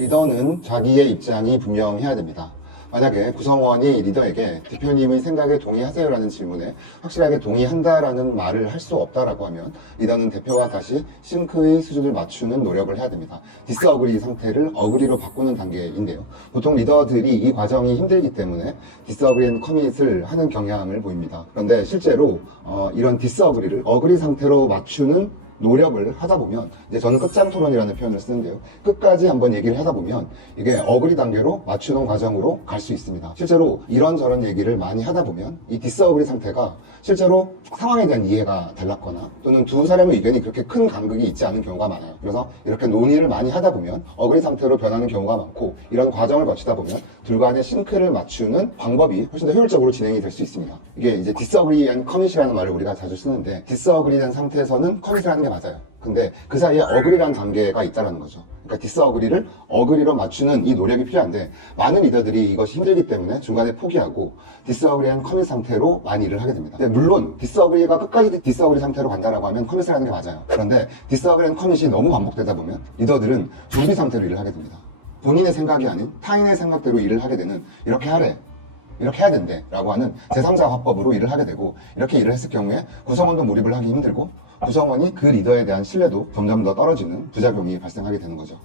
리더는 자기의 입장이 분명해야 됩니다. 만약에 구성원이 리더에게 대표님의 생각에 동의하세요라는 질문에 확실하게 동의한다라는 말을 할 수 없다라고 하면 리더는 대표와 다시 싱크의 수준을 맞추는 노력을 해야 됩니다. 디스어그리 상태를 어그리로 바꾸는 단계인데요. 보통 리더들이 이 과정이 힘들기 때문에 디스어그리 앤 커밋을 하는 경향을 보입니다. 그런데 실제로 이런 디스어그리를 어그리 상태로 맞추는 노력을 하다 보면, 이제 저는 끝장 토론이라는 표현을 쓰는데요. 끝까지 한번 얘기를 하다 보면 이게 어그리 단계로 맞추는 과정으로 갈 수 있습니다. 실제로 이런저런 얘기를 많이 하다 보면 이 디스어그리 상태가 실제로 상황에 대한 이해가 달랐거나 또는 두 사람의 의견이 그렇게 큰 간극이 있지 않은 경우가 많아요. 그래서 이렇게 논의를 많이 하다 보면 어그리 상태로 변하는 경우가 많고, 이런 과정을 거치다 보면 둘 간의 싱크를 맞추는 방법이 훨씬 더 효율적으로 진행이 될 수 있습니다. 이게 이제 디스어그리 앤 커밋이라는 말을 우리가 자주 쓰는데, 디스어그리 된 상태에서는 커밋을 하는 게 맞아요. 근데 그 사이에 어그리라는 단계가 있다는 거죠. 그러니까 디스어그리를 어그리로 맞추는 이 노력이 필요한데, 많은 리더들이 이것이 힘들기 때문에 중간에 포기하고 디스어그리한 커밋 상태로 많이 일을 하게 됩니다. 근데 물론 디스어그리가 끝까지 디스어그리 상태로 간다라고 하면 커밋을 하는 게 맞아요. 그런데 디스어그리한 커밋이 너무 반복되다 보면 리더들은 좀비 상태로 일을 하게 됩니다. 본인의 생각이 아닌 타인의 생각대로 일을 하게 되는, 이렇게 하래, 이렇게 해야 된대 라고 하는 제3자 화법으로 일을 하게 되고, 이렇게 일을 했을 경우에 구성원도 몰입을 하기 힘들고 구성원이 그 리더에 대한 신뢰도 점점 더 떨어지는 부작용이 발생하게 되는 거죠.